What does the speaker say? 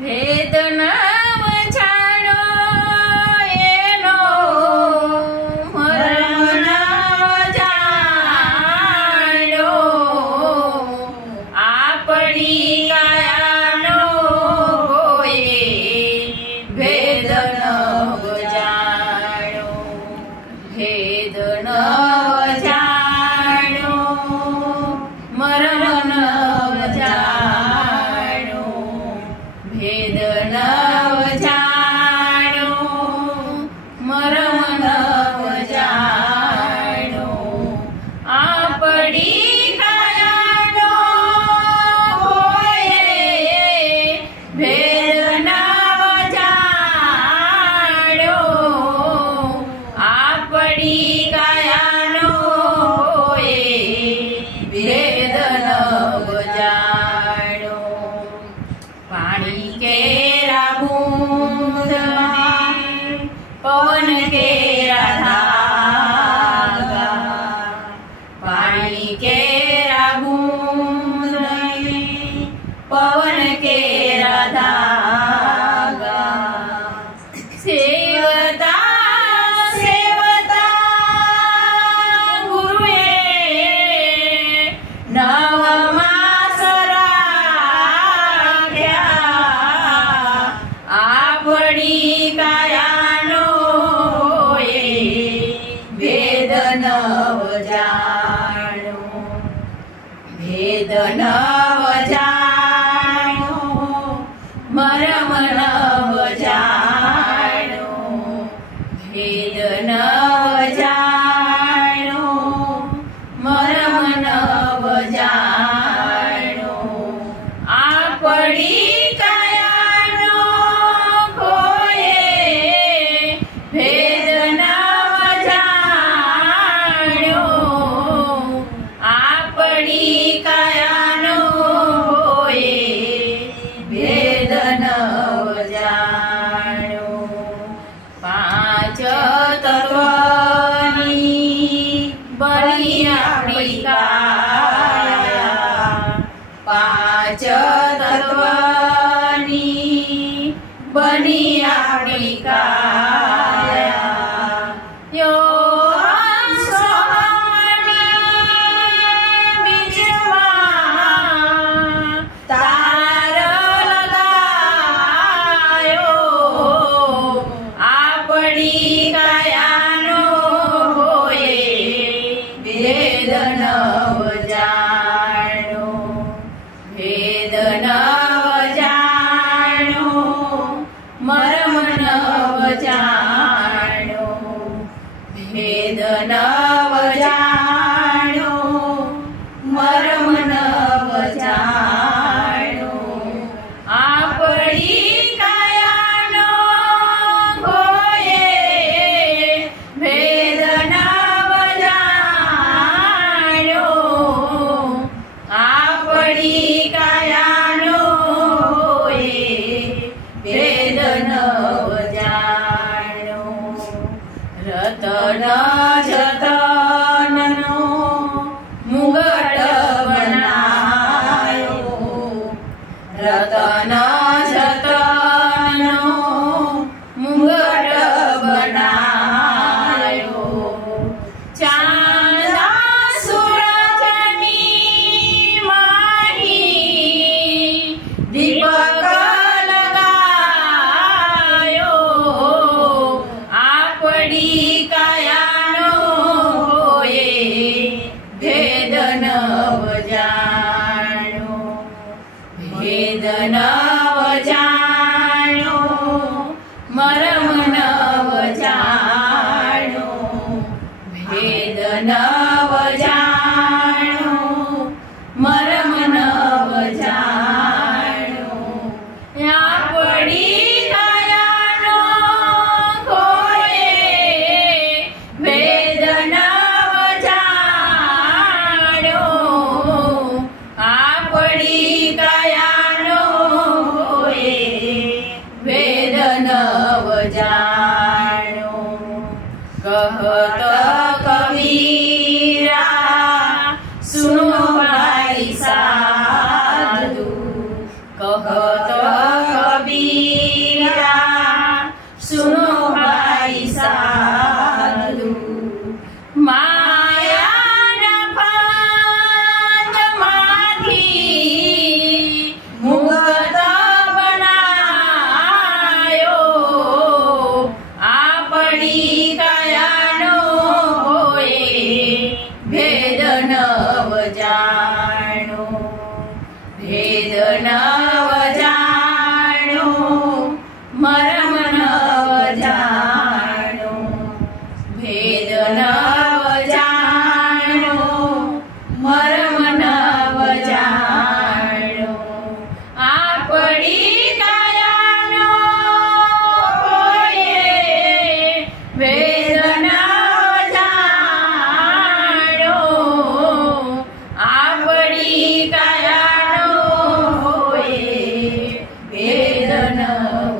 भेद नाम जाणो एनो मर्म नाम जाणो आपणी कायानो होए भेद नव जाणो भेद नव जाणो मर्म नव जाणो भेद नव जाणो मर्म नव जाणो आपणी कायानो होए भेद नव जाणो आपणी कायानो होए भेद नव जाणो पानी केरा बूंद में पवन केरा धागा पानी केरा बूंद में पवन केरा धागा सेवता सेवता गुरुए नव मास राख्या आपणी कायानो होए भेद नव जाणो भेद नव जाणो मर्म नव जाणो भेद नव जाणो मर्म नव जाणो आपणी कायानो होए भेद नव जाणो आपणी कायानो होए भेद नव जाणो पांच तत्वनी बनी आपणी काया पांच तत्वनी बनी आपणी काया यो तार लगायो आपणी कायानो होए भेद नव जाणो भेद नव जाणो मर्म नव जाणो भेद नव जाणो मर्म नव जाणो आपणी कायानो होए भेद नव जाणो आपणी कायानो होए भेद नव जाणो रतन जतननो मुगट बनायो रतन जतनो मुगट बनायो चांदा सूरजनी माही दीपक लगायो आपणी कायानो होए भेद नव जाणो भेद नव जाणो मर्म नव जाणो भेद नव जाणो मर्म नव जाणो आपणी कायानो होए भेद नव जाणो आपणी कायानो होए भेद नव जाणो कहत कबीरा सुनो भाई साधु कहत कबीरा નવ જાણો મરમ નવ જાણો ભેદ નવ જાણો મરમ નવ જાણો આપણી કાયાનો કોઈએ ભેદ નવ જાણો આપણી કાયાનો કોઈએ ભેદ નવ